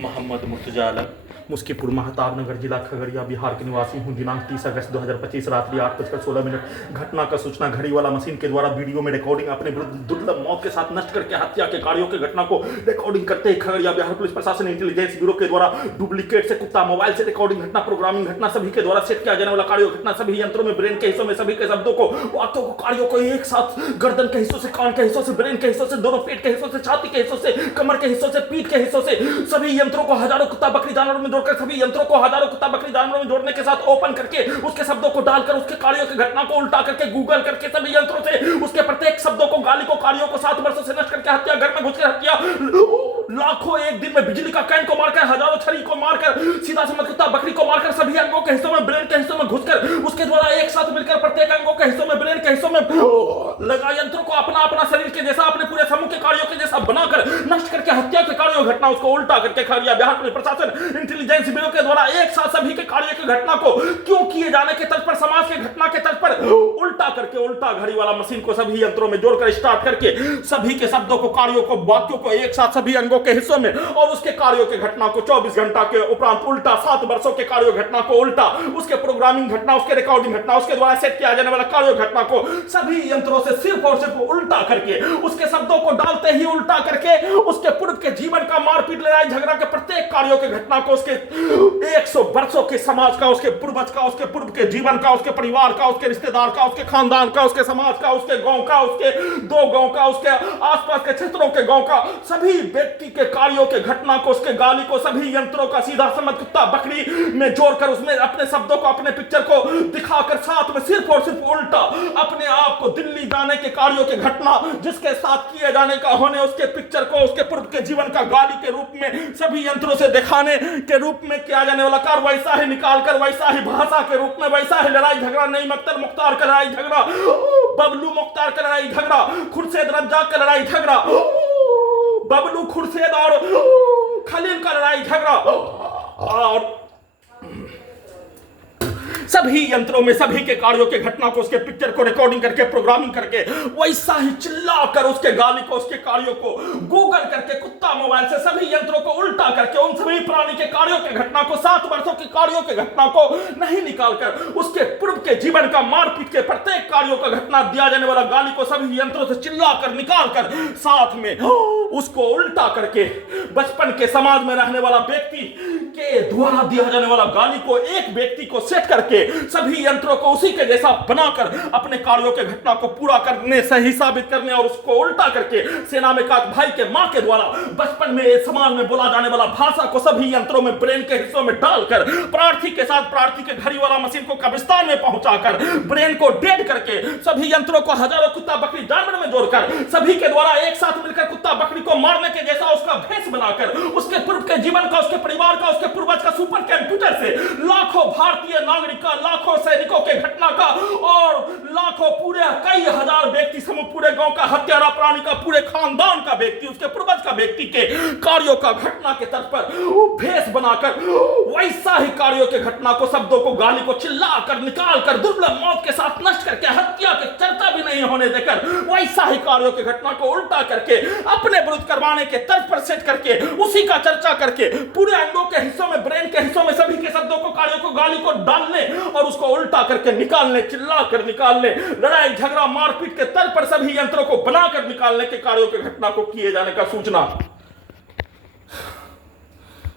मोहम्मद मुर्तजा आलम, मुस्कीपुर महताब नगर, जिला खगड़िया, बिहार के निवासी हूँ। दिनांक 30 अगस्त 2025 रात्रि 8:16। घटना का सूचना घड़ी वाला मशीन के द्वारा वीडियो में रिकॉर्डिंग अपने विरुद्ध दुर्लभ मौत के साथ नष्ट करके हत्या के कार्यों की घटना को रिकॉर्डिंग करते ही खगड़िया बिहार पुलिस प्रशासन इंटेलिजेंस ब्यूरो के द्वारा डुप्लीकेट से कुत्ता मोबाइल से रिकॉर्डिंग घटना, प्रोग्रामिंग घटना, सभी के द्वारा सेट किया जाने वाला कार्यों घटना, सभी यंत्रों में, ब्रेन के हिस्सों में, सभी के शब्दों को, बातों को, कार्यों को एक साथ गर्दन के हिस्सों से, कान के हिस्सों से, ब्रेन के हिस्सों से, दोनों पेट के हिस्सों से, छाती के हिस्सों से, कमर के हिस्सों से, पीठ के हिस्सों से, सभी यंत्रों को हजारों कुत्ता बकरी जानवरों में जोड़कर, सभी यंत्रों को हजारों कुत्ता बकरी जानवरों में जोड़ने के साथ ओपन करके उसके शब्दों को डालकर उसके कार्यों की घटना को उल्टा करके गूगल करके सभी यंत्रों से उसके प्रत्येक शब्दों को, गाली को, कार्यों को 7 वर्षों से नष्ट करके हत्या, घर में घुसकर हत्या, लाखों एक दिन में बिजली का कैन को मारकर, हजारों छड़ी को मारकर, सीधा समझ कुत्ता बकरी को मारकर, सभी अंगों के हिस्सों में, ब्रेन के हिस्सों में घुसकर उसके द्वारा एक साथ मिलकर प्रत्येक अंगों के हिस्सों में, ब्रेन के हिस्सों में लगा यंत्रों को अपना अपना शरीर के जैसा, अपने पूरे समूह के कार्यों के जैसा बनाकर नष्ट करके हत्या के कार्यों घटना उसको उल्टा करके खगड़िया बिहार पुलिस प्रशासन इंटेलिजेंस ब्यूरो के द्वारा एक साथ सभी के कार्य की घटना को क्यों किए जाने के तर्ज पर, समाज के घटना के तर्ज पर उल्टा करके, उल्टा घड़ी वाला मशीन को सभी यंत्रों में जोड़कर स्टार्ट करके सभी के शब्दों को, कार्यों को, वाक्यों को एक साथ सभी अंगों के हिस्सों में और उसके कार्यों की घटना को 24 घंटा के उपरांत उल्टा, 7 वर्षों के कार्यों घटना को उल्टा, उसके प्रोग्रामिंग घटना, उसके रिकॉर्डिंग घटना, उसके द्वारा सेट किया जाने वाला कार्यों घटना को सभी यंत्रों से सिर्फ और सिर्फ उल्टा करके, उसके शब्दों को डालते ही उल्टा करके उसके पूर्व के जीवन का, मारपीट, लड़ाई झगड़ा के प्रत्येक कार्यों की घटना को, उसके 100 वर्षों के समाज का, उसके पूर्वज का, उसके पूर्व के जीवन का, उसके परिवार का, उसके रिश्तेदार का, उसके खानदान का, उसके समाज का, उसके गांव का, उसके 2 गांव का, उसके आसपास के क्षेत्रों के गांव का, सभी व्यक्ति के कार्यों के घटना को, उसके गाली को, सभी यंत्रों का सीधा समझ कुत्ता बकरी में जोड़कर उसमें अपने शब्दों को, अपने पिक्चर को दिखाकर साथ में सिर्फ और सिर्फ उल्टा अपने आप को दिल्ली जाने के कार्यों की घटना, जिसके साथ किए जाने का होने, उसके पिक्चर को उसके पूर्व के जीवन का गाली के रूप में सभी यंत्रों से दिखाने के रूप में किया जाने वाला कार्य वैसा ही निकालकर, वैसा ही भाषा के रूप में, वैसा ही लड़ाई झगड़ा, नईम अख्तर मुख्तार का लड़ाई झगड़ा, बबलू मुख्तार का लड़ाई झगड़ा, खुर्शीद रज्जाक का लड़ाई झगड़ा, बबलू खुर्शीद और खलील का लड़ाई झगड़ा, और सभी यंत्रों में सभी के कार्यों के घटना को, उसके पिक्चर को रिकॉर्डिंग करके, प्रोग्रामिंग करके वैसा ही चिल्लाकर उसके गाली को, उसके कार्यों को गूगल करके, कुत्ता मोबाइल से सभी यंत्रों को उल्टा करके उन सभी प्राणी के कार्यों के घटना को, 7 वर्षों के कार्यों के घटना को नहीं निकालकर उसके पूर्व के जीवन का, मारपीट के प्रत्येक कार्यों का घटना, दिया जाने वाला गाली को सभी यंत्रों से चिल्लाकर निकालकर साथ में उसको उल्टा करके बचपन के समाज में रहने वाला व्यक्ति के द्वारा दिया जाने वाला गाली को एक व्यक्ति को सेट करके सभी यंत्रों को उसी के जैसा बनाकर अपने कार्यों के घटना को पूरा करने, सही साबित करने और उसको उल्टा करके सेना में काक भाई के मां के द्वारा बचपन में समाज में बोला जाने वाला भाषा को सभी यंत्रों में, ब्रेन के हिस्सों में डालकर प्रार्थी के साथ प्रार्थी के घड़ी वाला मशीन को कब्रिस्तान में पहुंचाकर ब्रेन को डेड करके सभी यंत्रों को हजारों कुत्ता बकरी जानवर में जोड़कर सभी के द्वारा एक साथ मिलकर कुत्ता बकरी को मारने के जैसा उसका भेष बनाकर उसके पूर्व के जीवन का, उसके परिवार का, उसके पूर्वज का सुपर कंप्यूटर से लाखों भारतीय नागरिक का, लाखों सैनिकों के घटना का और लाखों पूरे कई हजार व्यक्ति समूह, पूरे गांव का हत्यारा प्राणी का, पूरे खानदान का व्यक्ति, उसके पूर्वज का व्यक्ति के कार्यों का घटना के तर्ज पर भेष बनाकर वैसा ही कार्यों के घटना को, शब्दों को, गाली को चिल्लाकर निकालकर दुर्लभ मौत के साथ नष्ट करके, हत्या की चर्चा भी नहीं होने देकर वैसा ही कार्यों की घटना को उल्टा करके अपने विरुद्ध करवाने के तर्ज पर सेट करके उसी का चर्चा करके पूरे अंगों के हिस्सों में, ब्रेन के हिस्सों में सभी के शब्दों को, कार्यों को, गाली को डालने और उसको उल्टा करके निकालने, चिल्ला कर निकालने, लड़ाई झगड़ा मारपीट के तर्ज पर सभी यंत्रों को बनाकर निकालने के कार्यों की घटना को किए जाने का सूचना